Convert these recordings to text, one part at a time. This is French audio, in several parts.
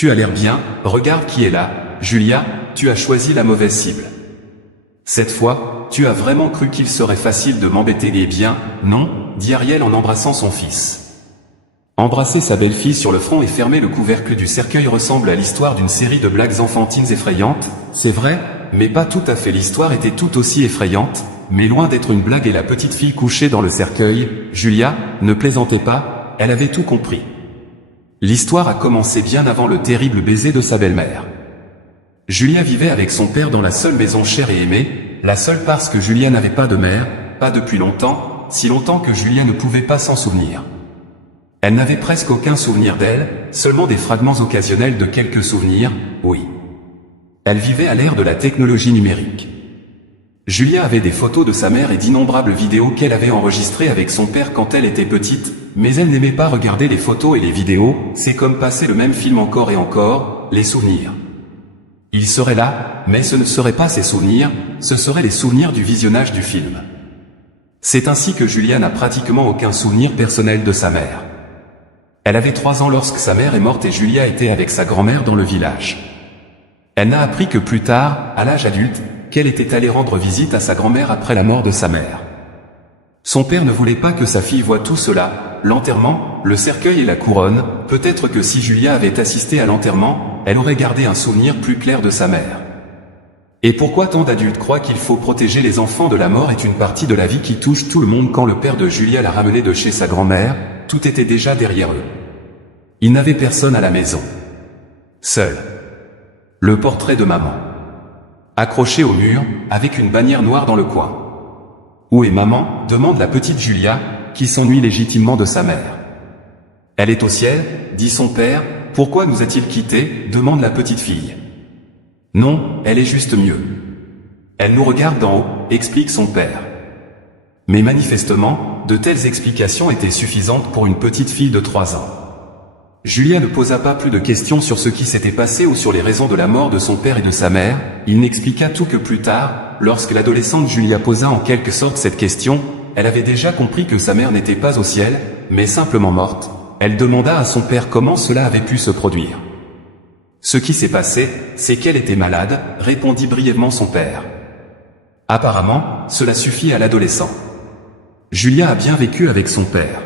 Tu as l'air bien, regarde qui est là, Julia, tu as choisi la mauvaise cible. Cette fois, tu as vraiment cru qu'il serait facile de m'embêter et bien, non, dit Ariel en embrassant son fils. Embrasser sa belle-fille sur le front et fermer le couvercle du cercueil ressemble à l'histoire d'une série de blagues enfantines effrayantes, c'est vrai, mais pas tout à fait, l'histoire était tout aussi effrayante, mais loin d'être une blague et la petite fille couchée dans le cercueil, Julia, ne plaisantez pas, elle avait tout compris. L'histoire a commencé bien avant le terrible baiser de sa belle-mère. Julia vivait avec son père dans la seule maison chère et aimée, la seule parce que Julia n'avait pas de mère, pas depuis longtemps, si longtemps que Julia ne pouvait pas s'en souvenir. Elle n'avait presque aucun souvenir d'elle, seulement des fragments occasionnels de quelques souvenirs, oui. Elle vivait à l'ère de la technologie numérique. Julia avait des photos de sa mère et d'innombrables vidéos qu'elle avait enregistrées avec son père quand elle était petite, mais elle n'aimait pas regarder les photos et les vidéos, c'est comme passer le même film encore et encore, les souvenirs. Ils seraient là, mais ce ne seraient pas ses souvenirs, ce seraient les souvenirs du visionnage du film. C'est ainsi que Julia n'a pratiquement aucun souvenir personnel de sa mère. Elle avait 3 ans lorsque sa mère est morte et Julia était avec sa grand-mère dans le village. Elle n'a appris que plus tard, à l'âge adulte, qu'elle était allée rendre visite à sa grand-mère après la mort de sa mère. Son père ne voulait pas que sa fille voie tout cela, l'enterrement, le cercueil et la couronne, peut-être que si Julia avait assisté à l'enterrement, elle aurait gardé un souvenir plus clair de sa mère. Et pourquoi tant d'adultes croient qu'il faut protéger les enfants de la mort est une partie de la vie qui touche tout le monde. Quand le père de Julia l'a ramenée de chez sa grand-mère, tout était déjà derrière eux. Il n'avait personne à la maison. Seul. Le portrait de maman. Accroché au mur, avec une bannière noire dans le coin. Où est maman ? Demande la petite Julia, qui s'ennuie légitimement de sa mère. Elle est au ciel, dit son père. Pourquoi nous a-t-il quittés ? Demande la petite fille. Non, elle est juste mieux. Elle nous regarde d'en haut, explique son père. Mais manifestement, de telles explications étaient suffisantes pour une petite fille de 3 ans. Julia ne posa pas plus de questions sur ce qui s'était passé ou sur les raisons de la mort de son père et de sa mère, il n'expliqua tout que plus tard, lorsque l'adolescente Julia posa en quelque sorte cette question, elle avait déjà compris que sa mère n'était pas au ciel, mais simplement morte, elle demanda à son père comment cela avait pu se produire. Ce qui s'est passé, c'est qu'elle était malade, répondit brièvement son père. Apparemment, cela suffit à l'adolescent. Julia a bien vécu avec son père.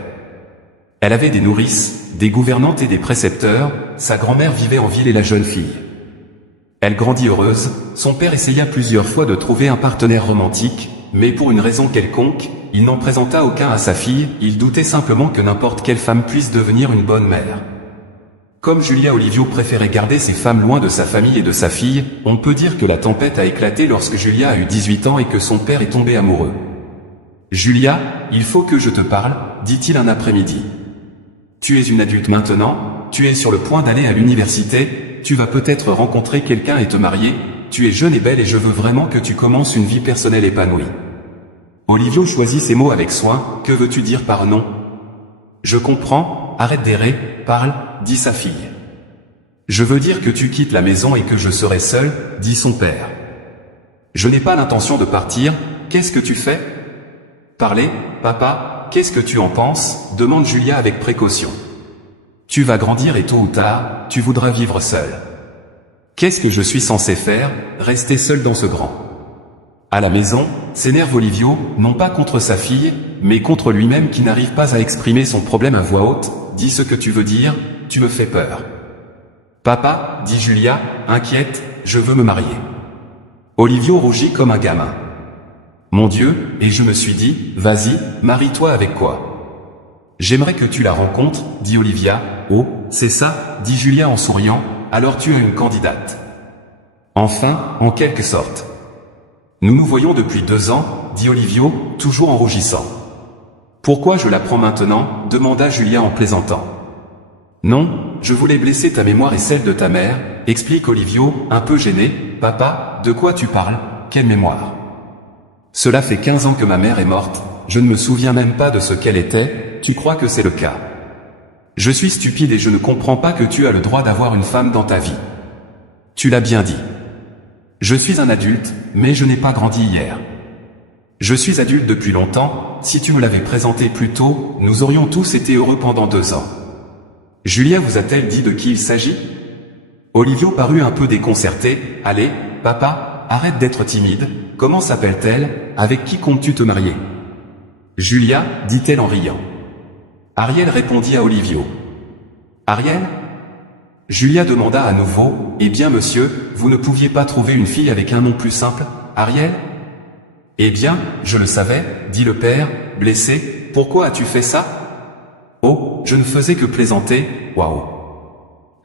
Elle avait des nourrices, des gouvernantes et des précepteurs, sa grand-mère vivait en ville et la jeune fille. Elle grandit heureuse, son père essaya plusieurs fois de trouver un partenaire romantique, mais pour une raison quelconque, il n'en présenta aucun à sa fille, il doutait simplement que n'importe quelle femme puisse devenir une bonne mère. Comme Julia Olivio préférait garder ses femmes loin de sa famille et de sa fille, on peut dire que la tempête a éclaté lorsque Julia a eu 18 ans et que son père est tombé amoureux. « Julia, il faut que je te parle, dit-il un après-midi. Tu es une adulte maintenant, tu es sur le point d'aller à l'université, tu vas peut-être rencontrer quelqu'un et te marier, tu es jeune et belle et je veux vraiment que tu commences une vie personnelle épanouie. » Olivio choisit ses mots avec soin, que veux-tu dire par non ? Je comprends, arrête d'errer, parle, dit sa fille. Je veux dire que tu quittes la maison et que je serai seul, dit son père. Je n'ai pas l'intention de partir, qu'est-ce que tu fais ? Parlez, papa, qu'est-ce que tu en penses ? Demande Julia avec précaution. Tu vas grandir et tôt ou tard, tu voudras vivre seul. Qu'est-ce que je suis censé faire ? Rester seul dans ce grand. À la maison, s'énerve Olivio, non pas contre sa fille, mais contre lui-même qui n'arrive pas à exprimer son problème à voix haute. Dis ce que tu veux dire, tu me fais peur. Papa, dit Julia, inquiète, je veux me marier. Olivio rougit comme un gamin. Mon Dieu, et je me suis dit, vas-y, marie-toi avec quoi ? J'aimerais que tu la rencontres, dit Olivia. Oh, c'est ça, dit Julia en souriant, alors tu es une candidate. Enfin, en quelque sorte. Nous nous voyons depuis 2 ans, dit Olivio, toujours en rougissant. Pourquoi je la prends maintenant ? Demanda Julia en plaisantant. Non, je voulais blesser ta mémoire et celle de ta mère, explique Olivio, un peu gêné. Papa, de quoi tu parles ? Quelle mémoire ? Cela fait 15 ans que ma mère est morte, je ne me souviens même pas de ce qu'elle était, tu crois que c'est le cas ? Je suis stupide et je ne comprends pas que tu as le droit d'avoir une femme dans ta vie. Tu l'as bien dit. Je suis un adulte, mais je n'ai pas grandi hier. Je suis adulte depuis longtemps, si tu me l'avais présenté plus tôt, nous aurions tous été heureux pendant 2 ans. Julia vous a-t-elle dit de qui il s'agit ? Olivio parut un peu déconcerté. Allez, papa, arrête d'être timide, comment s'appelle-t-elle, avec qui comptes-tu te marier? Julia, dit-elle en riant. Ariel répondit à Olivio. Ariel? Julia demanda à nouveau, eh bien monsieur, vous ne pouviez pas trouver une fille avec un nom plus simple, Ariel? Eh bien, je le savais, dit le père, blessé, pourquoi as-tu fait ça? Oh, je ne faisais que plaisanter, waouh.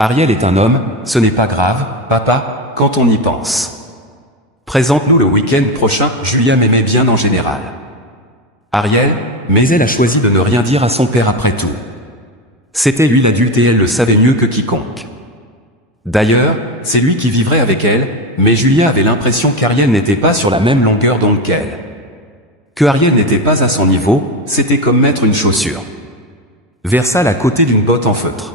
Ariel est un homme, ce n'est pas grave, papa, quand on y pense. Présente-nous le week-end prochain, Julia m'aimait bien en général. Ariel, mais elle a choisi de ne rien dire à son père après tout. C'était lui l'adulte et elle le savait mieux que quiconque. D'ailleurs, c'est lui qui vivrait avec elle, mais Julia avait l'impression qu'Ariel n'était pas sur la même longueur d'onde qu'elle. Que Ariel n'était pas à son niveau, c'était comme mettre une chaussure versale à côté d'une botte en feutre.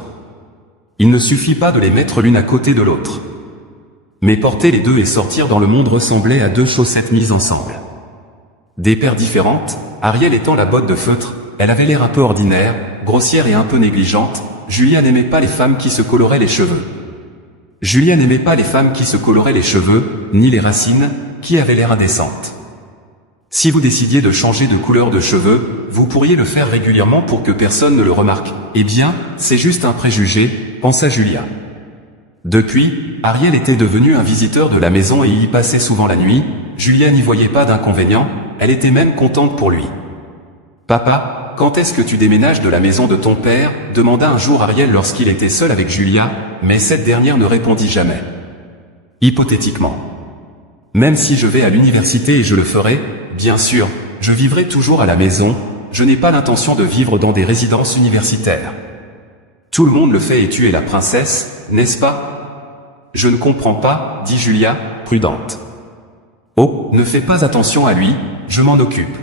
Il ne suffit pas de les mettre l'une à côté de l'autre. Mais porter les deux et sortir dans le monde ressemblait à deux chaussettes mises ensemble. Des paires différentes, Ariel étant la botte de feutre, elle avait l'air un peu ordinaire, grossière et un peu négligente. Julia n'aimait pas les femmes qui se coloraient les cheveux. Julia n'aimait pas les femmes qui se coloraient les cheveux, ni les racines, qui avaient l'air indécentes. Si vous décidiez de changer de couleur de cheveux, vous pourriez le faire régulièrement pour que personne ne le remarque. Eh bien, c'est juste un préjugé, pensa Julia. Depuis, Ariel était devenu un visiteur de la maison et y passait souvent la nuit. Julia n'y voyait pas d'inconvénient, elle était même contente pour lui. Papa, quand est-ce que tu déménages de la maison de ton père, demanda un jour Ariel lorsqu'il était seul avec Julia, mais cette dernière ne répondit jamais. Hypothétiquement. Même si je vais à l'université et je le ferai, bien sûr, je vivrai toujours à la maison, je n'ai pas l'intention de vivre dans des résidences universitaires. Tout le monde le fait et tu es la princesse, n'est-ce pas? Je ne comprends pas, dit Julia, prudente. Oh, ne fais pas attention à lui, je m'en occupe.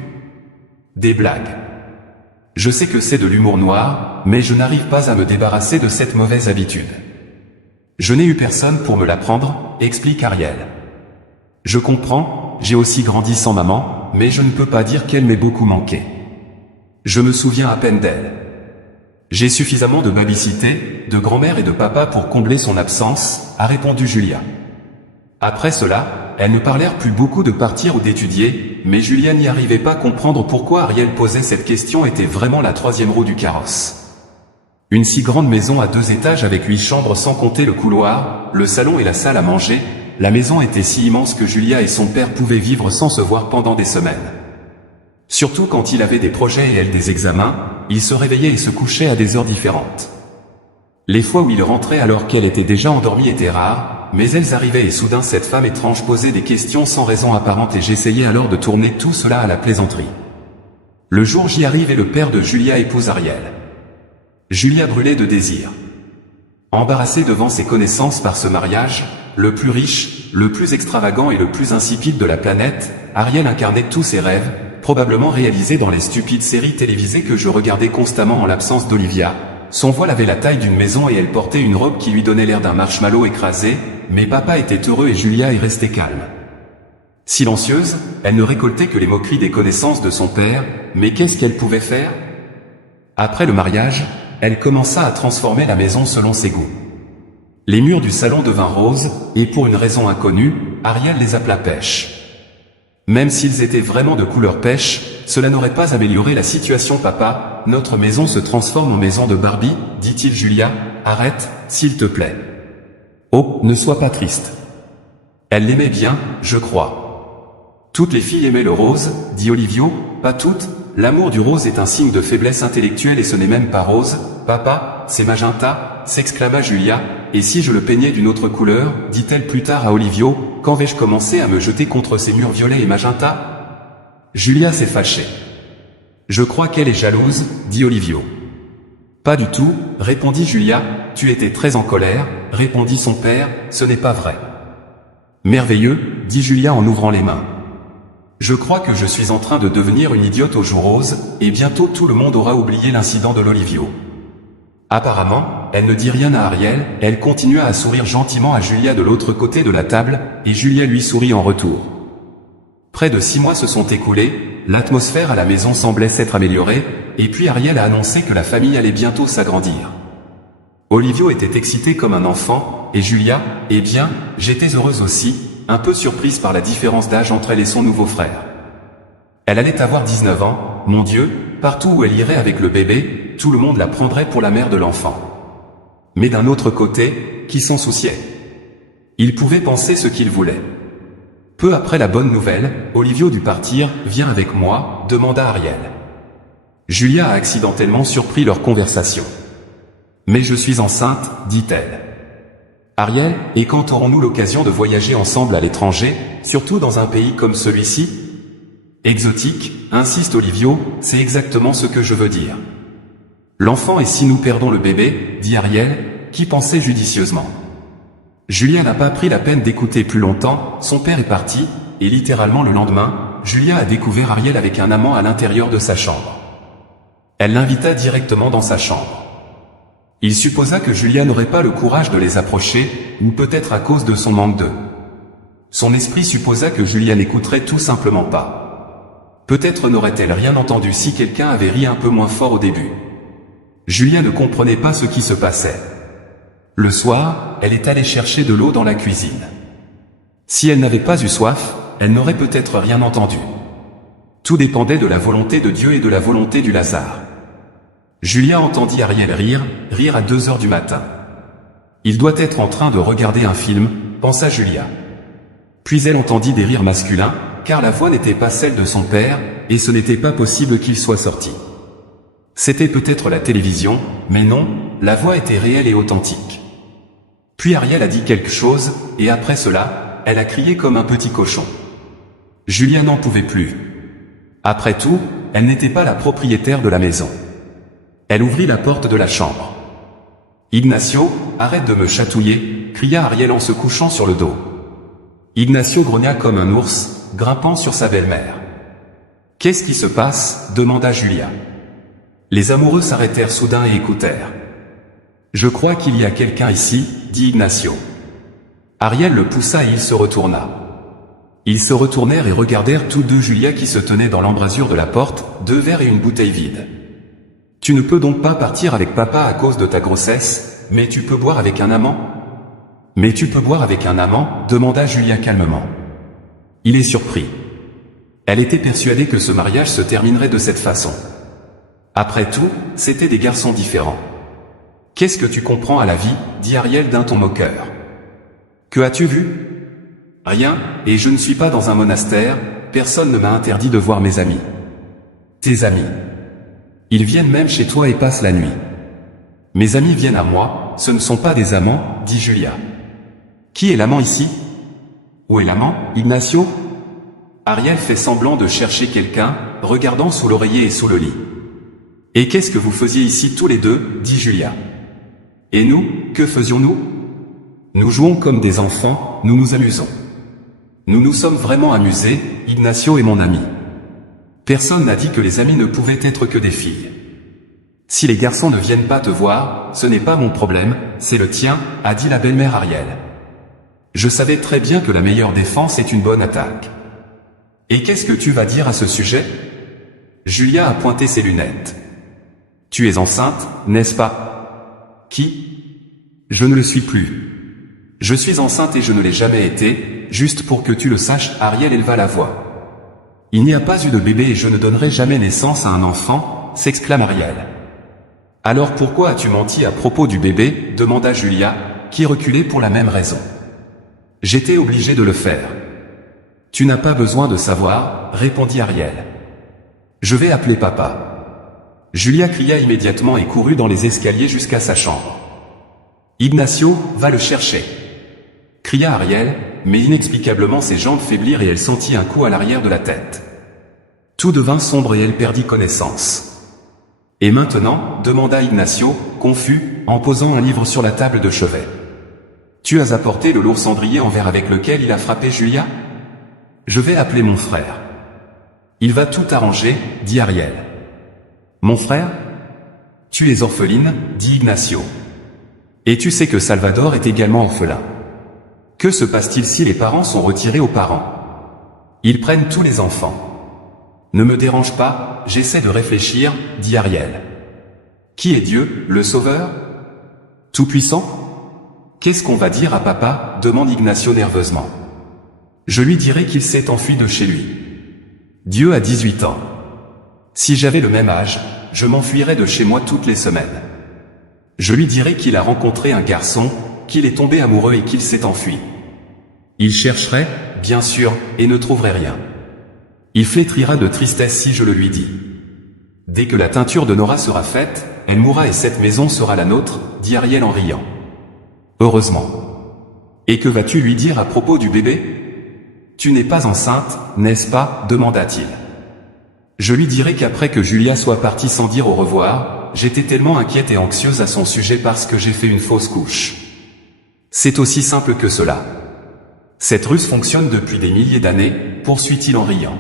Des blagues. Je sais que c'est de l'humour noir, mais je n'arrive pas à me débarrasser de cette mauvaise habitude. Je n'ai eu personne pour me l'apprendre, explique Ariel. Je comprends, j'ai aussi grandi sans maman, mais je ne peux pas dire qu'elle m'ait beaucoup manqué. Je me souviens à peine d'elle. J'ai suffisamment de babysitter, de grand-mère et de papa pour combler son absence, a répondu Julia. Après cela, elles ne parlèrent plus beaucoup de partir ou d'étudier, mais Julia n'y arrivait pas à comprendre pourquoi Ariel posait cette question était vraiment la troisième roue du carrosse. Une si grande maison à 2 étages avec 8 chambres sans compter le couloir, le salon et la salle à manger, la maison était si immense que Julia et son père pouvaient vivre sans se voir pendant des semaines. Surtout quand il avait des projets et elle des examens, il se réveillait et se couchait à des heures différentes. Les fois où il rentrait alors qu'elle était déjà endormie étaient rares, mais elles arrivaient et soudain cette femme étrange posait des questions sans raison apparente et j'essayais alors de tourner tout cela à la plaisanterie. Le jour J arrive et le père de Julia épouse Ariel. Julia brûlait de désir. Embarrassée devant ses connaissances par ce mariage, le plus riche, le plus extravagant et le plus insipide de la planète, Ariel incarnait tous ses rêves, probablement réalisés dans les stupides séries télévisées que je regardais constamment en l'absence d'Olivia. Son voile avait la taille d'une maison et elle portait une robe qui lui donnait l'air d'un marshmallow écrasé, mais papa était heureux et Julia est restée calme. Silencieuse, elle ne récoltait que les moqueries des connaissances de son père, mais qu'est-ce qu'elle pouvait faire? Après le mariage, elle commença à transformer la maison selon ses goûts. Les murs du salon devinrent roses, et pour une raison inconnue, Ariel les appela pêche. Même s'ils étaient vraiment de couleur pêche, cela n'aurait pas amélioré la situation. Papa, notre maison se transforme en maison de Barbie, dit-il. Julia, arrête, s'il te plaît. Oh, ne sois pas triste. Elle l'aimait bien, je crois. Toutes les filles aimaient le rose, dit Olivio, pas toutes, l'amour du rose est un signe de faiblesse intellectuelle et ce n'est même pas rose, papa, c'est magenta, s'exclama Julia, et si je le peignais d'une autre couleur, dit-elle plus tard à Olivio, quand vais-je commencer à me jeter contre ces murs violets et magenta? Julia s'est fâchée. Je crois qu'elle est jalouse, dit Olivio. Pas du tout, répondit Julia, tu étais très en colère, répondit son père, ce n'est pas vrai. Merveilleux, dit Julia en ouvrant les mains. Je crois que je suis en train de devenir une idiote aux joues roses, et bientôt tout le monde aura oublié l'incident de l'Olivio. Apparemment, elle ne dit rien à Ariel, elle continua à sourire gentiment à Julia de l'autre côté de la table, et Julia lui sourit en retour. Près de 6 mois se sont écoulés, l'atmosphère à la maison semblait s'être améliorée, et puis Ariel a annoncé que la famille allait bientôt s'agrandir. Olivio était excité comme un enfant, et Julia, eh bien, j'étais heureuse aussi, un peu surprise par la différence d'âge entre elle et son nouveau frère. Elle allait avoir 19 ans, mon Dieu, partout où elle irait avec le bébé, tout le monde la prendrait pour la mère de l'enfant. Mais d'un autre côté, qui s'en souciait? Il pouvait penser ce qu'il voulait. Peu après la bonne nouvelle, Olivio dut partir. Viens avec moi, demanda Ariel. Julia a accidentellement surpris leur conversation. Mais je suis enceinte, dit-elle. Ariel, et quand aurons-nous l'occasion de voyager ensemble à l'étranger, surtout dans un pays comme celui-ci? Exotique, insiste Olivio, c'est exactement ce que je veux dire. L'enfant et si nous perdons le bébé, dit Ariel, qui pensait judicieusement. Julia n'a pas pris la peine d'écouter plus longtemps, son père est parti, et littéralement le lendemain, Julia a découvert Ariel avec un amant à l'intérieur de sa chambre. Elle l'invita directement dans sa chambre. Il supposa que Julia n'aurait pas le courage de les approcher, ou peut-être à cause de son manque d'eux. Son esprit supposa que Julia n'écouterait tout simplement pas. Peut-être n'aurait-elle rien entendu si quelqu'un avait ri un peu moins fort au début. Julia ne comprenait pas ce qui se passait. Le soir, elle est allée chercher de l'eau dans la cuisine. Si elle n'avait pas eu soif, elle n'aurait peut-être rien entendu. Tout dépendait de la volonté de Dieu et de la volonté du Lazare. Julia entendit Ariel rire à 2 heures du matin. Il doit être en train de regarder un film, pensa Julia. Puis elle entendit des rires masculins, car la voix n'était pas celle de son père, et ce n'était pas possible qu'il soit sorti. C'était peut-être la télévision, mais non, la voix était réelle et authentique. Puis Ariel a dit quelque chose, et après cela, elle a crié comme un petit cochon. Julia n'en pouvait plus. Après tout, elle n'était pas la propriétaire de la maison. Elle ouvrit la porte de la chambre. « Ignacio, arrête de me chatouiller !» cria Ariel en se couchant sur le dos. Ignacio grogna comme un ours, grimpant sur sa belle-mère. « Qu'est-ce qui se passe ?» demanda Julia. Les amoureux s'arrêtèrent soudain et écoutèrent. « Je crois qu'il y a quelqu'un ici, » dit Ignacio. Ariel le poussa et il se retourna. Ils se retournèrent et regardèrent tous deux Julia qui se tenait dans l'embrasure de la porte, 2 verres et une bouteille vide. « Tu ne peux donc pas partir avec papa à cause de ta grossesse, mais tu peux boire avec un amant ?»« Mais tu peux boire avec un amant ?» demanda Julia calmement. Il est surpris. Elle était persuadée que ce mariage se terminerait de cette façon. Après tout, c'étaient des garçons différents. « Qu'est-ce que tu comprends à la vie ?» dit Ariel d'un ton moqueur. « Que as-tu vu ?»« Rien, et je ne suis pas dans un monastère, personne ne m'a interdit de voir mes amis. »« Tes amis. Ils viennent même chez toi et passent la nuit. »« Mes amis viennent à moi, ce ne sont pas des amants, » dit Julia. « Qui est l'amant ici ? Où est l'amant, Ignacio ?» Ariel fait semblant de chercher quelqu'un, regardant sous l'oreiller et sous le lit. « Et qu'est-ce que vous faisiez ici tous les deux ?» dit Julia. « Et nous, que faisions-nous ? Nous jouons comme des enfants, nous nous amusons. » Nous nous sommes vraiment amusés, Ignacio et mon ami. Personne n'a dit que les amis ne pouvaient être que des filles. Si les garçons ne viennent pas te voir, ce n'est pas mon problème, c'est le tien, a dit la belle-mère Ariel. Je savais très bien que la meilleure défense est une bonne attaque. Et qu'est-ce que tu vas dire à ce sujet ? Julia a pointé ses lunettes. Tu es enceinte, n'est-ce pas ? Qui ? Je ne le suis plus. Je suis enceinte et je ne l'ai jamais été, juste pour que tu le saches, Ariel éleva la voix. Il n'y a pas eu de bébé et je ne donnerai jamais naissance à un enfant, s'exclame Ariel. Alors pourquoi as-tu menti à propos du bébé, demanda Julia, qui reculait pour la même raison. J'étais obligé de le faire. Tu n'as pas besoin de savoir, répondit Ariel. Je vais appeler papa. Julia cria immédiatement et courut dans les escaliers jusqu'à sa chambre. Ignacio, va le chercher. Cria Ariel, mais inexplicablement ses jambes faiblirent et elle sentit un coup à l'arrière de la tête. Tout devint sombre et elle perdit connaissance. Et maintenant, demanda Ignacio, confus, en posant un livre sur la table de chevet. Tu as apporté le lourd cendrier en verre avec lequel il a frappé Julia ? Je vais appeler mon frère. Il va tout arranger, dit Ariel. Mon frère ? Tu es orpheline, dit Ignacio. Et tu sais que Salvador est également orphelin. Que se passe-t-il si les parents sont retirés aux parents ? Ils prennent tous les enfants. Ne me dérange pas, j'essaie de réfléchir, dit Ariel. Qui est Dieu, le Sauveur ? Tout-puissant? Qu'est-ce qu'on va dire à papa? Demande Ignacio nerveusement. Je lui dirai qu'il s'est enfui de chez lui. Dieu a 18 ans. Si j'avais le même âge, je m'enfuirais de chez moi toutes les semaines. Je lui dirai qu'il a rencontré un garçon, qu'il est tombé amoureux et qu'il s'est enfui. Il chercherait, bien sûr, et ne trouverait rien. Il flétrira de tristesse si je le lui dis. Dès que la teinture de Nora sera faite, elle mourra et cette maison sera la nôtre, dit Ariel en riant. Heureusement. Et que vas-tu lui dire à propos du bébé? Tu n'es pas enceinte, n'est-ce pas? Demanda-t-il. Je lui dirai qu'après que Julia soit partie sans dire au revoir, j'étais tellement inquiète et anxieuse à son sujet parce que j'ai fait une fausse couche. C'est aussi simple que cela. Cette ruse fonctionne depuis des milliers d'années, poursuit-il en riant.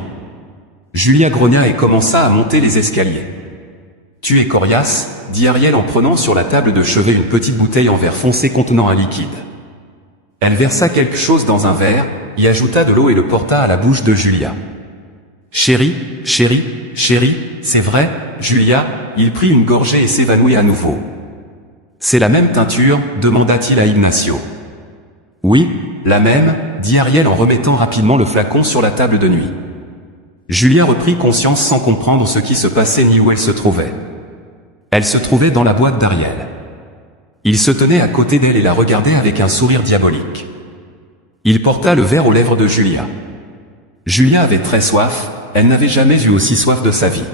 Julia grogna et commença à monter les escaliers. Tu es coriace, dit Ariel en prenant sur la table de chevet une petite bouteille en verre foncé contenant un liquide. Elle versa quelque chose dans un verre, y ajouta de l'eau et le porta à la bouche de Julia. Chérie, chérie, chérie, c'est vrai, Julia, il prit une gorgée et s'évanouit à nouveau. C'est la même teinture, demanda-t-il à Ignacio. Oui, la même, dit Ariel en remettant rapidement le flacon sur la table de nuit. Julia reprit conscience sans comprendre ce qui se passait ni où elle se trouvait. Elle se trouvait dans la boîte d'Ariel. Il se tenait à côté d'elle et la regardait avec un sourire diabolique. Il porta le verre aux lèvres de Julia. Julia avait très soif, elle n'avait jamais eu aussi soif de sa vie.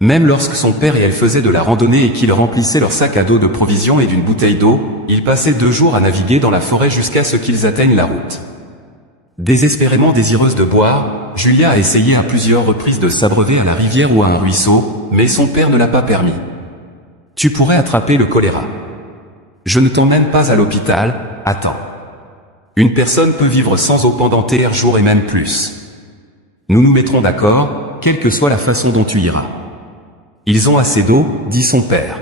Même lorsque son père et elle faisaient de la randonnée et qu'ils remplissaient leur sac à dos de provisions et d'une bouteille d'eau, ils passaient 2 jours à naviguer dans la forêt jusqu'à ce qu'ils atteignent la route. Désespérément désireuse de boire, Julia a essayé à plusieurs reprises de s'abreuver à la rivière ou à un ruisseau, mais son père ne l'a pas permis. Tu pourrais attraper le choléra. Je ne t'emmène pas à l'hôpital, attends. Une personne peut vivre sans eau pendant TR jours et même plus. Nous nous mettrons d'accord, quelle que soit la façon dont tu iras. Ils ont assez d'eau, dit son père.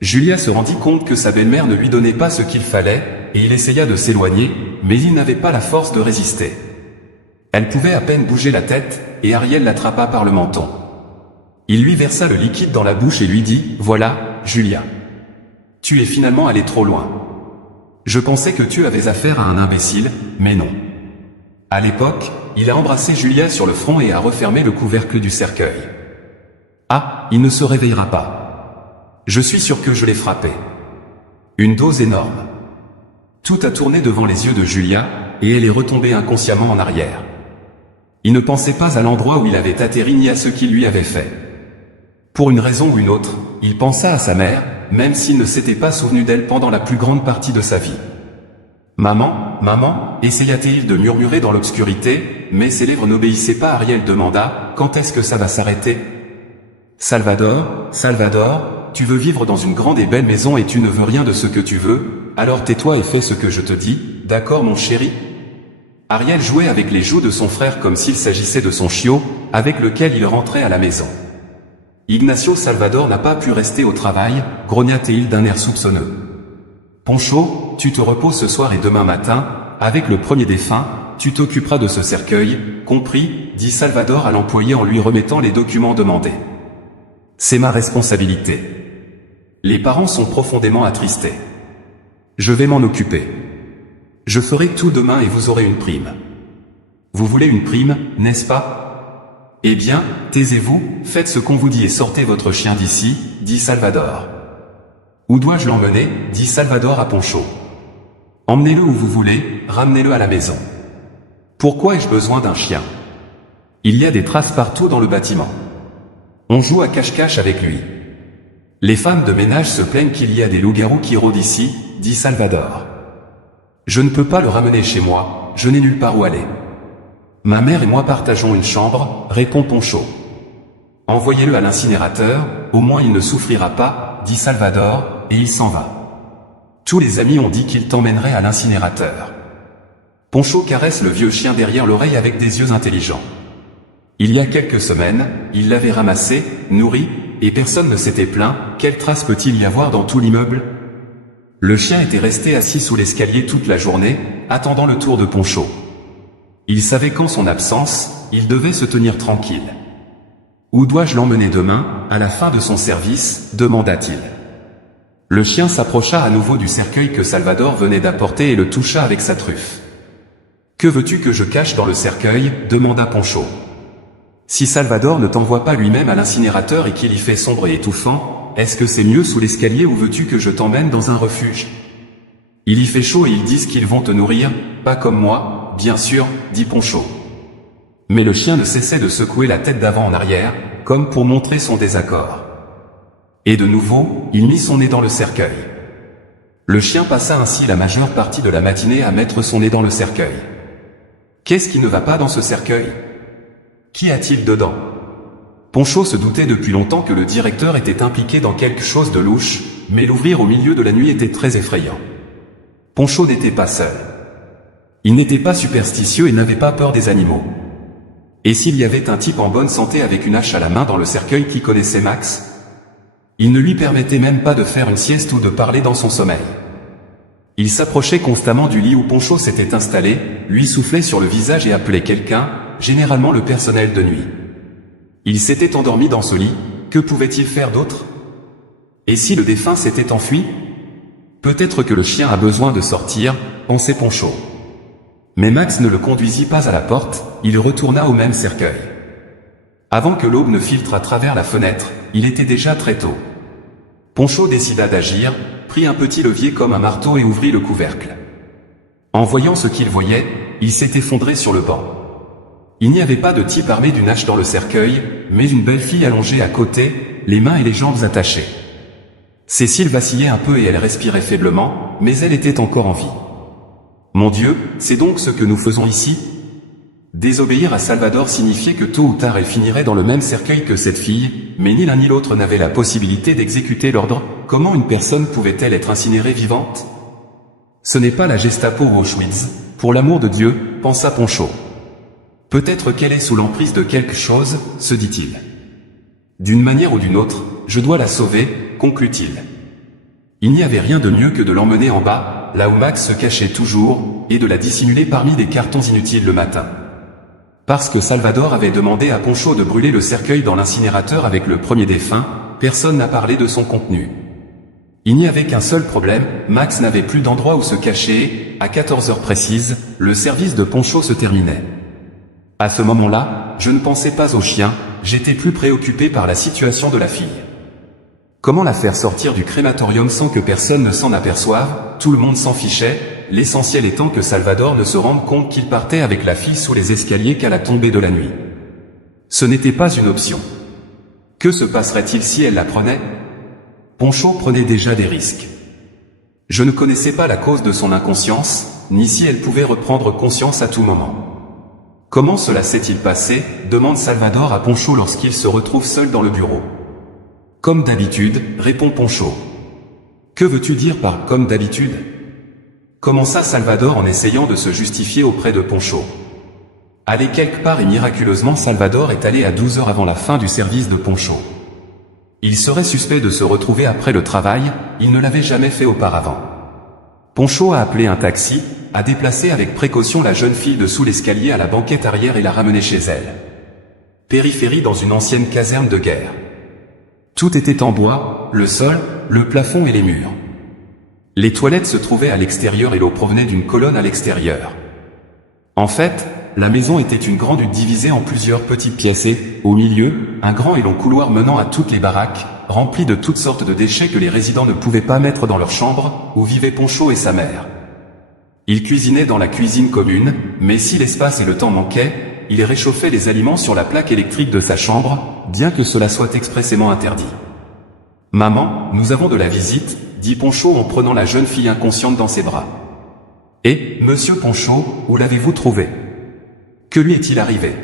Julia se rendit compte que sa belle-mère ne lui donnait pas ce qu'il fallait, et il essaya de s'éloigner, mais il n'avait pas la force de résister. Elle pouvait à peine bouger la tête, et Ariel l'attrapa par le menton. Il lui versa le liquide dans la bouche et lui dit, « Voilà, Julia. Tu es finalement allé trop loin. Je pensais que tu avais affaire à un imbécile, mais non. » À l'époque, il a embrassé Julia sur le front et a refermé le couvercle du cercueil. Ah, il ne se réveillera pas. Je suis sûr que je l'ai frappé. Une dose énorme. Tout a tourné devant les yeux de Julia, et elle est retombée inconsciemment en arrière. Il ne pensait pas à l'endroit où il avait atterri ni à ce qu'il lui avait fait. Pour une raison ou une autre, il pensa à sa mère, même s'il ne s'était pas souvenu d'elle pendant la plus grande partie de sa vie. « Maman, maman » essaya-t-il de murmurer dans l'obscurité, mais ses lèvres n'obéissaient pas. Ariel demanda, « Quand est-ce que ça va s'arrêter ?»« Salvador, Salvador, tu veux vivre dans une grande et belle maison et tu ne veux rien de ce que tu veux, alors tais-toi et fais ce que je te dis, d'accord mon chéri ?» Ariel jouait avec les joues de son frère comme s'il s'agissait de son chiot, avec lequel il rentrait à la maison. Ignacio Salvador n'a pas pu rester au travail, grogna-t-il d'un air soupçonneux. Poncho, tu te reposes ce soir et demain matin, avec le premier défunt, tu t'occuperas de ce cercueil, compris, dit Salvador à l'employé en lui remettant les documents demandés. C'est ma responsabilité. Les parents sont profondément attristés. Je vais m'en occuper. Je ferai tout demain et vous aurez une prime. Vous voulez une prime, n'est-ce pas? Eh bien, taisez-vous, faites ce qu'on vous dit et sortez votre chien d'ici, dit Salvador. Où dois-je l'emmener, dit Salvador à Poncho. Emmenez-le où vous voulez, ramenez-le à la maison. Pourquoi ai-je besoin d'un chien? Il y a des traces partout dans le bâtiment. On joue à cache-cache avec lui. Les femmes de ménage se plaignent qu'il y a des loups-garous qui rôdent ici, dit Salvador. Je ne peux pas le ramener chez moi, je n'ai nulle part où aller. Ma mère et moi partageons une chambre, répond Poncho. Envoyez-le à l'incinérateur, au moins il ne souffrira pas, dit Salvador, et il s'en va. Tous les amis ont dit qu'il t'emmènerait à l'incinérateur. Poncho caresse le vieux chien derrière l'oreille avec des yeux intelligents. Il y a quelques semaines, il l'avait ramassé, nourri, et personne ne s'était plaint. Quelle trace peut-il y avoir dans tout l'immeuble? Le chien était resté assis sous l'escalier toute la journée, attendant le tour de Poncho. Il savait qu'en son absence, il devait se tenir tranquille. Où dois-je l'emmener demain, à la fin de son service, demanda-t-il. Le chien s'approcha à nouveau du cercueil que Salvador venait d'apporter et le toucha avec sa truffe. « Que veux-tu que je cache dans le cercueil » demanda Poncho. « Si Salvador ne t'envoie pas lui-même à l'incinérateur et qu'il y fait sombre et étouffant, est-ce que c'est mieux sous l'escalier ou veux-tu que je t'emmène dans un refuge ? Il y fait chaud et ils disent qu'ils vont te nourrir, pas comme moi, bien sûr, dit Poncho. » Mais le chien ne cessait de secouer la tête d'avant en arrière, comme pour montrer son désaccord. Et de nouveau, il mit son nez dans le cercueil. Le chien passa ainsi la majeure partie de la matinée à mettre son nez dans le cercueil. Qu'est-ce qui ne va pas dans ce cercueil ? Qu'y a-t-il dedans ? Poncho se doutait depuis longtemps que le directeur était impliqué dans quelque chose de louche, mais l'ouvrir au milieu de la nuit était très effrayant. Poncho n'était pas seul. Il n'était pas superstitieux et n'avait pas peur des animaux. Et s'il y avait un type en bonne santé avec une hache à la main dans le cercueil qui connaissait Max ? Il ne lui permettait même pas de faire une sieste ou de parler dans son sommeil. Il s'approchait constamment du lit où Poncho s'était installé, lui soufflait sur le visage et appelait quelqu'un, généralement le personnel de nuit. Il s'était endormi dans ce lit, que pouvait-il faire d'autre ? Et si le défunt s'était enfui ? Peut-être que le chien a besoin de sortir, pensait Poncho. Mais Max ne le conduisit pas à la porte, il retourna au même cercueil. Avant que l'aube ne filtre à travers la fenêtre, il était déjà très tôt. Poncho décida d'agir, prit un petit levier comme un marteau et ouvrit le couvercle. En voyant ce qu'il voyait, il s'est effondré sur le banc. Il n'y avait pas de type armé d'une hache dans le cercueil, mais une belle fille allongée à côté, les mains et les jambes attachées. Cécile vacillait un peu et elle respirait faiblement, mais elle était encore en vie. Mon Dieu, c'est donc ce que nous faisons ici ? Désobéir à Salvador signifiait que tôt ou tard elle finirait dans le même cercueil que cette fille, mais ni l'un ni l'autre n'avait la possibilité d'exécuter l'ordre. Comment une personne pouvait-elle être incinérée vivante ? Ce n'est pas la Gestapo ou Auschwitz, pour l'amour de Dieu, pensa Poncho. Peut-être qu'elle est sous l'emprise de quelque chose, se dit-il. D'une manière ou d'une autre, je dois la sauver, conclut-il. Il n'y avait rien de mieux que de l'emmener en bas, là où Max se cachait toujours, et de la dissimuler parmi des cartons inutiles le matin. Parce que Salvador avait demandé à Poncho de brûler le cercueil dans l'incinérateur avec le premier défunt, personne n'a parlé de son contenu. Il n'y avait qu'un seul problème, Max n'avait plus d'endroit où se cacher, à 14 heures précises, le service de Poncho se terminait. À ce moment-là, je ne pensais pas au chien, j'étais plus préoccupé par la situation de la fille. Comment la faire sortir du crématorium sans que personne ne s'en aperçoive ? Tout le monde s'en fichait, l'essentiel étant que Salvador ne se rende compte qu'il partait avec la fille sous les escaliers qu'à la tombée de la nuit. Ce n'était pas une option. Que se passerait-il si elle la prenait ? Poncho prenait déjà des risques. Je ne connaissais pas la cause de son inconscience, ni si elle pouvait reprendre conscience à tout moment. Comment cela s'est-il passé ? Demande Salvador à Poncho lorsqu'il se retrouve seul dans le bureau. Comme d'habitude, répond Poncho. Que veux-tu dire par « comme d'habitude » commença Salvador en essayant de se justifier auprès de Poncho. Aller quelque part et miraculeusement Salvador est allé à 12 heures avant la fin du service de Poncho. Il serait suspect de se retrouver après le travail, il ne l'avait jamais fait auparavant. Poncho a appelé un taxi, a déplacé avec précaution la jeune fille de sous l'escalier à la banquette arrière et l'a ramenée chez elle. Périphérie dans une ancienne caserne de guerre. Tout était en bois, le sol, le plafond et les murs. Les toilettes se trouvaient à l'extérieur et l'eau provenait d'une colonne à l'extérieur. En fait, la maison était une grande hutte divisée en plusieurs petites pièces et, au milieu, un grand et long couloir menant à toutes les baraques, rempli de toutes sortes de déchets que les résidents ne pouvaient pas mettre dans leur chambre, où vivaient Poncho et sa mère. Ils cuisinaient dans la cuisine commune, mais si l'espace et le temps manquaient, il réchauffait les aliments sur la plaque électrique de sa chambre, bien que cela soit expressément interdit. « Maman, nous avons de la visite », dit Poncho en prenant la jeune fille inconsciente dans ses bras. « Et, monsieur Poncho, où l'avez-vous trouvé ? Que lui est-il arrivé ?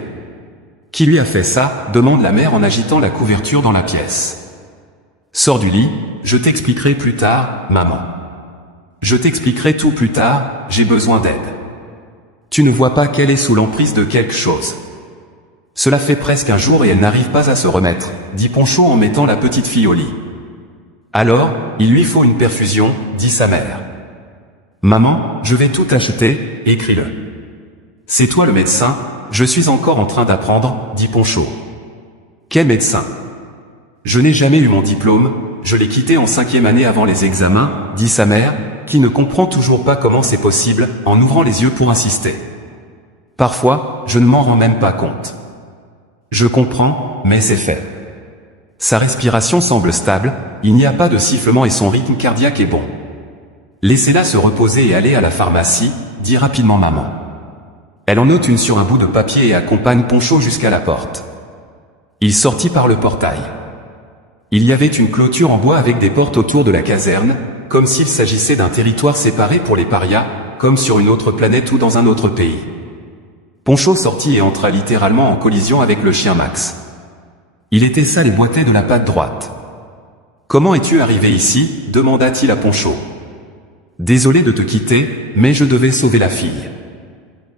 Qui lui a fait ça ? Demande la mère en agitant la couverture dans la pièce. « Sors du lit, je t'expliquerai plus tard, maman. Je t'expliquerai tout plus tard, j'ai besoin d'aide. Tu ne vois pas qu'elle est sous l'emprise de quelque chose. Cela fait presque un jour et elle n'arrive pas à se remettre, dit Poncho en mettant la petite fille au lit. Alors, il lui faut une perfusion, dit sa mère. Maman, je vais tout acheter, écris-le. C'est toi le médecin, je suis encore en train d'apprendre, dit Poncho. Quel médecin ? Je n'ai jamais eu mon diplôme, je l'ai quitté en 5e année avant les examens, dit sa mère, qui ne comprend toujours pas comment c'est possible, en ouvrant les yeux pour insister. Parfois, je ne m'en rends même pas compte. Je comprends, mais c'est fait. Sa respiration semble stable, il n'y a pas de sifflement et son rythme cardiaque est bon. Laissez-la se reposer et aller à la pharmacie, dit rapidement maman. Elle en note une sur un bout de papier et accompagne Poncho jusqu'à la porte. Il sortit par le portail. Il y avait une clôture en bois avec des portes autour de la caserne, comme s'il s'agissait d'un territoire séparé pour les parias, comme sur une autre planète ou dans un autre pays. Poncho sortit et entra littéralement en collision avec le chien Max. Il était sale et boitait de la patte droite. « Comment es-tu arrivé ici ?» demanda-t-il à Poncho. « Désolé de te quitter, mais je devais sauver la fille. »«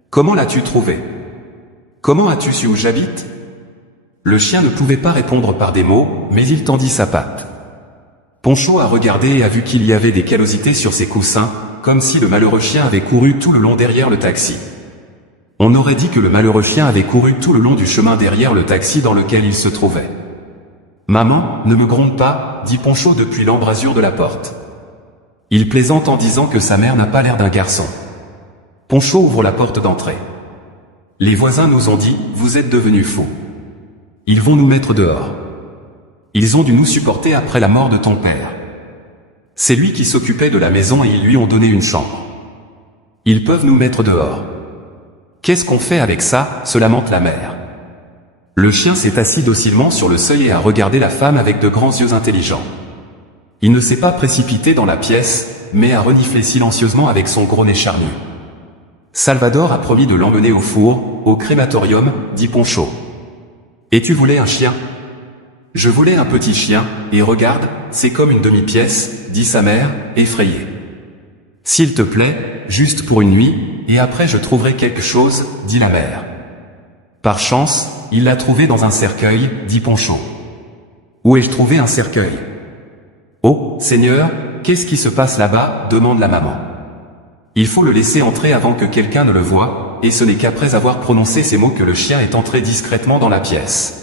Comment l'as-tu trouvé ? Comment as-tu su où j'habite ?» Le chien ne pouvait pas répondre par des mots, mais il tendit sa patte. Poncho a regardé et a vu qu'il y avait des callosités sur ses coussins, comme si le malheureux chien avait couru tout le long derrière le taxi. On aurait dit que le malheureux chien avait couru tout le long du chemin derrière le taxi dans lequel il se trouvait. « Maman, ne me gronde pas, dit Poncho depuis l'embrasure de la porte. Il plaisante en disant que sa mère n'a pas l'air d'un garçon. Poncho ouvre la porte d'entrée. Les voisins nous ont dit, vous êtes devenus fous. Ils vont nous mettre dehors. Ils ont dû nous supporter après la mort de ton père. C'est lui qui s'occupait de la maison et ils lui ont donné une chambre. Ils peuvent nous mettre dehors. Qu'est-ce qu'on fait avec ça, se lamente la mère. Le chien s'est assis docilement sur le seuil et a regardé la femme avec de grands yeux intelligents. Il ne s'est pas précipité dans la pièce, mais a reniflé silencieusement avec son gros nez charnu. Salvador a promis de l'emmener au four, au crématorium, dit Poncho. Et tu voulais un chien ? Je voulais un petit chien, et regarde, c'est comme une demi-pièce, dit sa mère, effrayée. S'il te plaît, juste pour une nuit, et après je trouverai quelque chose, dit la mère. Par chance, il l'a trouvé dans un cercueil, dit Poncho. Où ai-je trouvé un cercueil ? Oh, Seigneur, qu'est-ce qui se passe là-bas ? Demande la maman. Il faut le laisser entrer avant que quelqu'un ne le voie, et ce n'est qu'après avoir prononcé ces mots que le chien est entré discrètement dans la pièce.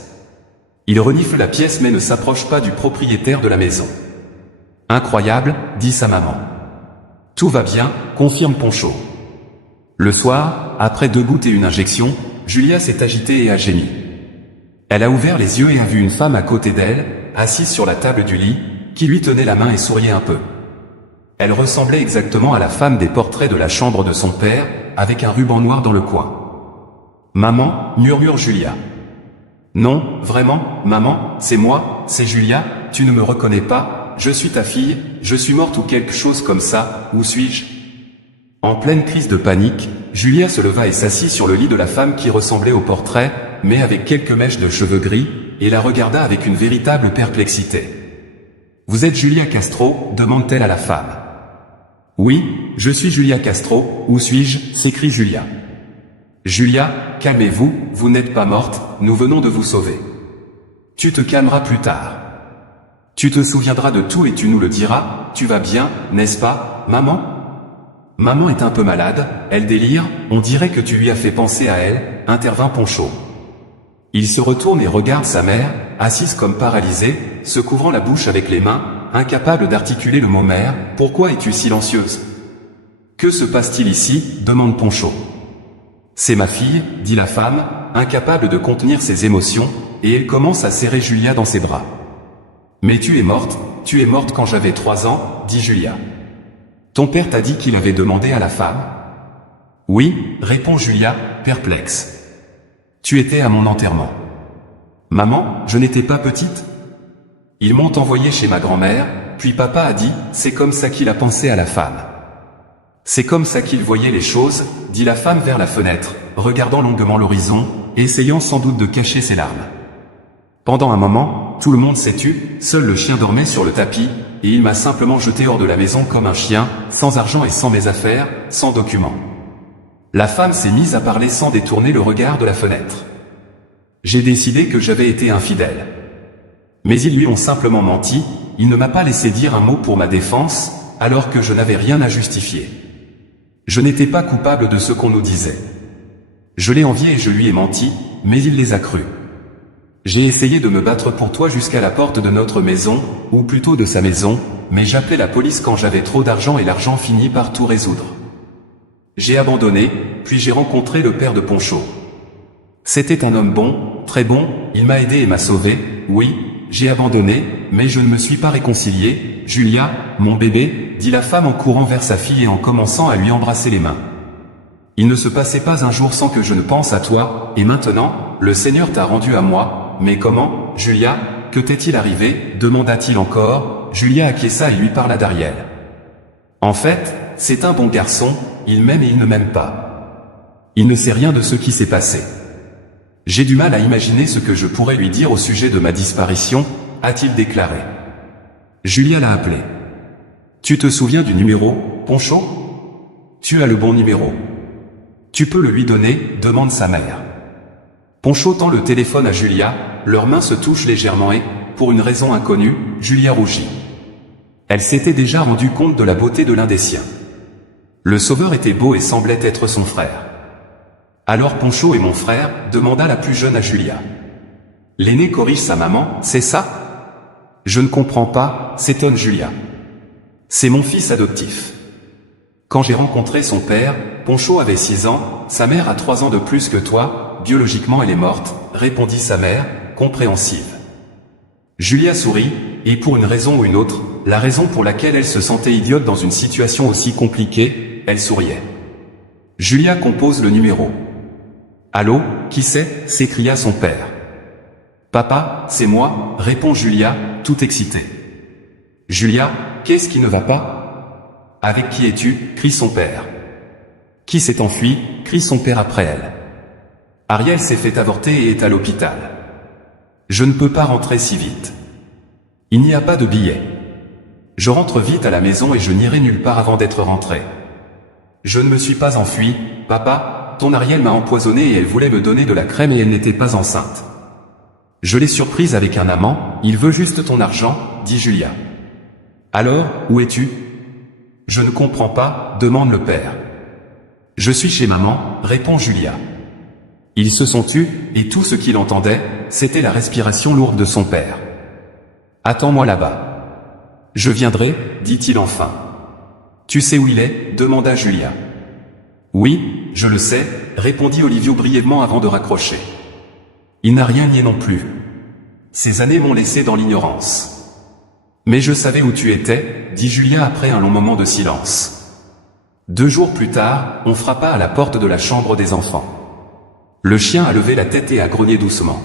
Il renifle la pièce mais ne s'approche pas du propriétaire de la maison. Incroyable, dit sa maman. Tout va bien, confirme Poncho. Le soir, après 2 gouttes et une injection, Julia s'est agitée et a gémi. Elle a ouvert les yeux et a vu une femme à côté d'elle, assise sur la table du lit, qui lui tenait la main et souriait un peu. Elle ressemblait exactement à la femme des portraits de la chambre de son père, avec un ruban noir dans le coin. « Maman » murmure Julia. « Non, vraiment, maman, c'est moi, c'est Julia, tu ne me reconnais pas, je suis ta fille, je suis morte ou quelque chose comme ça, où suis-je » En pleine crise de panique, Julia se leva et s'assit sur le lit de la femme qui ressemblait au portrait, mais avec quelques mèches de cheveux gris, et la regarda avec une véritable perplexité. « Vous êtes Julia Castro » demande-t-elle à la femme. « Oui, je suis Julia Castro, où suis-je » s'écrie Julia. « Julia, calmez-vous, vous n'êtes pas morte, nous venons de vous sauver. Tu te calmeras plus tard. Tu te souviendras de tout et tu nous le diras, tu vas bien, n'est-ce pas, maman ? Maman est un peu malade, elle délire, on dirait que tu lui as fait penser à elle, intervint Poncho. Il se retourne et regarde sa mère, assise comme paralysée, se couvrant la bouche avec les mains, incapable d'articuler le mot mère. « Pourquoi es-tu silencieuse ?»« Que se passe-t-il ici ?» demande Poncho. « C'est ma fille, dit la femme, incapable de contenir ses émotions, et elle commence à serrer Julia dans ses bras. « Mais tu es morte quand j'avais 3 ans, dit Julia. Ton père t'a dit qu'il avait demandé à la femme ? Oui, répond Julia, perplexe. Tu étais à mon enterrement. Maman, je n'étais pas petite ? Ils m'ont envoyé chez ma grand-mère, puis papa a dit, c'est comme ça qu'il a pensé à la femme. C'est comme ça qu'il voyait les choses, dit la femme vers la fenêtre, regardant longuement l'horizon, essayant sans doute de cacher ses larmes. Pendant un moment, tout le monde s'est tu, seul le chien dormait sur le tapis, et il m'a simplement jeté hors de la maison comme un chien, sans argent et sans mes affaires, sans documents. La femme s'est mise à parler sans détourner le regard de la fenêtre. J'ai décidé que j'avais été infidèle. Mais ils lui ont simplement menti, il ne m'a pas laissé dire un mot pour ma défense, alors que je n'avais rien à justifier. Je n'étais pas coupable de ce qu'on nous disait. Je l'ai envié et je lui ai menti, mais il les a crus. J'ai essayé de me battre pour toi jusqu'à la porte de notre maison, ou plutôt de sa maison, mais j'appelais la police quand j'avais trop d'argent et l'argent finit par tout résoudre. J'ai abandonné, puis j'ai rencontré le père de Poncho. C'était un homme bon, très bon, il m'a aidé et m'a sauvé, oui, j'ai abandonné, mais je ne me suis pas réconcilié, Julia, mon bébé, dit la femme en courant vers sa fille et en commençant à lui embrasser les mains. Il ne se passait pas un jour sans que je ne pense à toi, et maintenant, le Seigneur t'a rendu à moi, mais comment, Julia, que t'est-il arrivé, demanda-t-il encore, Julia acquiesça et lui parla d'Ariel. En fait, c'est un bon garçon, il m'aime et il ne m'aime pas. Il ne sait rien de ce qui s'est passé. J'ai du mal à imaginer ce que je pourrais lui dire au sujet de ma disparition, a-t-il déclaré. Julia l'a appelé. Tu te souviens du numéro, Poncho? Tu as le bon numéro. Tu peux le lui donner, demande sa mère. Poncho tend le téléphone à Julia, leurs mains se touchent légèrement et, pour une raison inconnue, Julia rougit. Elle s'était déjà rendue compte de la beauté de l'un des siens. Le sauveur était beau et semblait être son frère. Alors Poncho est mon frère, demanda la plus jeune à Julia. L'aîné corrige sa maman, c'est ça? Je ne comprends pas, s'étonne Julia. C'est mon fils adoptif. Quand j'ai rencontré son père, Poncho avait 6 ans, sa mère a 3 ans de plus que toi, biologiquement elle est morte, répondit sa mère, compréhensive. Julia sourit, et pour une raison ou une autre, la raison pour laquelle elle se sentait idiote dans une situation aussi compliquée, elle souriait. Julia compose le numéro. Allô, qui c'est? S'écria son père. Papa, c'est moi, répond Julia, tout excitée. Julia, qu'est-ce qui ne va pas? Avec qui es-tu? Crie son père. Qui s'est enfui? Crie son père après elle. Ariel s'est fait avorter et est à l'hôpital. Je ne peux pas rentrer si vite. Il n'y a pas de billet. Je rentre vite à la maison et je n'irai nulle part avant d'être rentré. Je ne me suis pas enfui, papa, ton Ariel m'a empoisonné et elle voulait me donner de la crème et elle n'était pas enceinte. Je l'ai surprise avec un amant, il veut juste ton argent, dit Julia. Alors, où es-tu? Je ne comprends pas, demande le père. Je suis chez maman, répond Julia. Ils se sont tus, et tout ce qu'il entendait, c'était la respiration lourde de son père. Attends-moi là-bas. Je viendrai, dit-il enfin. Tu sais où il est? Demanda Julia. Oui, je le sais, répondit Olivio brièvement avant de raccrocher. Il n'a rien nié non plus. Ces années m'ont laissé dans l'ignorance. Mais je savais où tu étais, dit Julia après un long moment de silence. 2 jours plus tard, on frappa à la porte de la chambre des enfants. Le chien a levé la tête et a grogné doucement.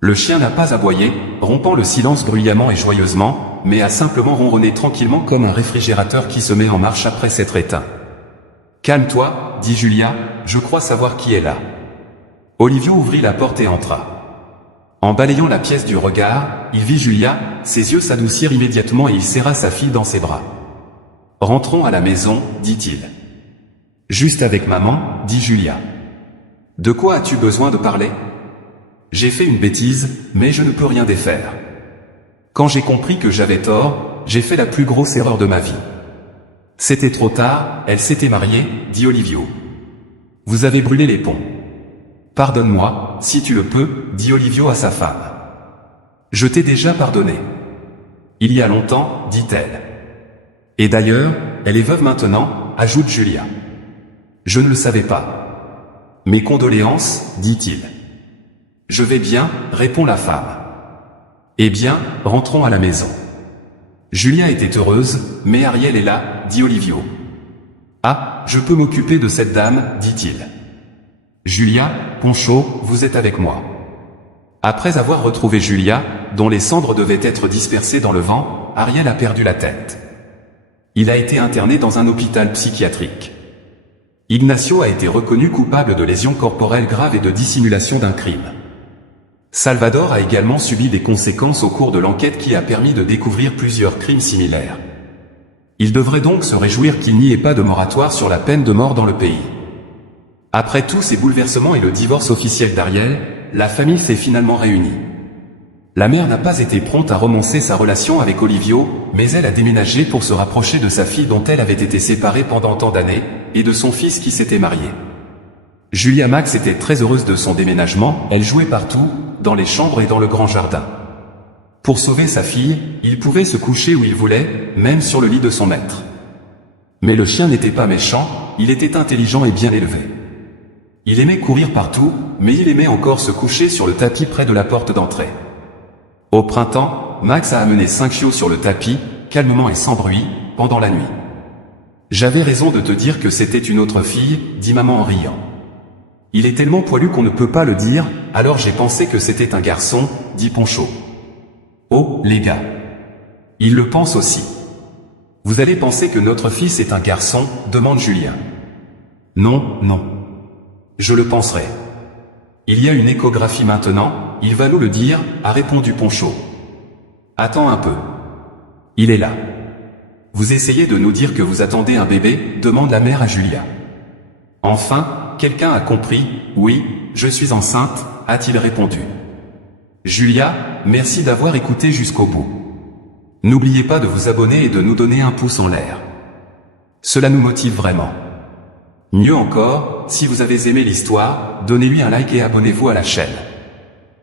Le chien n'a pas aboyé, rompant le silence bruyamment et joyeusement, mais a simplement ronronné tranquillement comme un réfrigérateur qui se met en marche après s'être éteint. Calme-toi, dit Julia, je crois savoir qui est là. Olivio ouvrit la porte et entra. En balayant la pièce du regard, il vit Julia, ses yeux s'adoucirent immédiatement et il serra sa fille dans ses bras. Rentrons à la maison, dit-il. Juste avec maman, dit Julia. De quoi as-tu besoin de parler? J'ai fait une bêtise, mais je ne peux rien défaire. Quand j'ai compris que j'avais tort, j'ai fait la plus grosse erreur de ma vie. C'était trop tard, elle s'était mariée, dit Olivio. Vous avez brûlé les ponts. Pardonne-moi, si tu le peux, dit Olivio à sa femme. Je t'ai déjà pardonné. Il y a longtemps, dit-elle. Et d'ailleurs, elle est veuve maintenant, ajoute Julia. Je ne le savais pas. Mes condoléances, dit-il. Je vais bien, répond la femme. Eh bien, rentrons à la maison. Julia était heureuse, mais Ariel est là, dit Olivio. Ah, je peux m'occuper de cette dame, dit-il. Julia, Poncho, vous êtes avec moi. Après avoir retrouvé Julia, dont les cendres devaient être dispersées dans le vent, Ariel a perdu la tête. Il a été interné dans un hôpital psychiatrique. Ignacio a été reconnu coupable de lésions corporelles graves et de dissimulation d'un crime. Salvador a également subi des conséquences au cours de l'enquête qui a permis de découvrir plusieurs crimes similaires. Il devrait donc se réjouir qu'il n'y ait pas de moratoire sur la peine de mort dans le pays. Après tous ces bouleversements et le divorce officiel d'Ariel, la famille s'est finalement réunie. La mère n'a pas été prompte à romancer sa relation avec Olivio, mais elle a déménagé pour se rapprocher de sa fille dont elle avait été séparée pendant tant d'années, et de son fils qui s'était marié. Julia Max était très heureuse de son déménagement, elle jouait partout, dans les chambres et dans le grand jardin. Pour sauver sa fille, il pouvait se coucher où il voulait, même sur le lit de son maître. Mais le chien n'était pas méchant, il était intelligent et bien élevé. Il aimait courir partout, mais il aimait encore se coucher sur le tapis près de la porte d'entrée. Au printemps, Max a amené 5 chiots sur le tapis, calmement et sans bruit, pendant la nuit. J'avais raison de te dire que c'était une autre fille, dit maman en riant. Il est tellement poilu qu'on ne peut pas le dire, alors j'ai pensé que c'était un garçon, dit Poncho. Oh, les gars. Il le pense aussi. Vous allez penser que notre fils est un garçon, demande Julien. Non, non. Je le penserai. Il y a une échographie maintenant, il va nous le dire, a répondu Poncho. Attends un peu. Il est là. Vous essayez de nous dire que vous attendez un bébé, demande la mère à Julia. Enfin, quelqu'un a compris, oui, je suis enceinte, a-t-il répondu. Julia, merci d'avoir écouté jusqu'au bout. N'oubliez pas de vous abonner et de nous donner un pouce en l'air. Cela nous motive vraiment. Mieux encore, si vous avez aimé l'histoire, donnez-lui un like et abonnez-vous à la chaîne.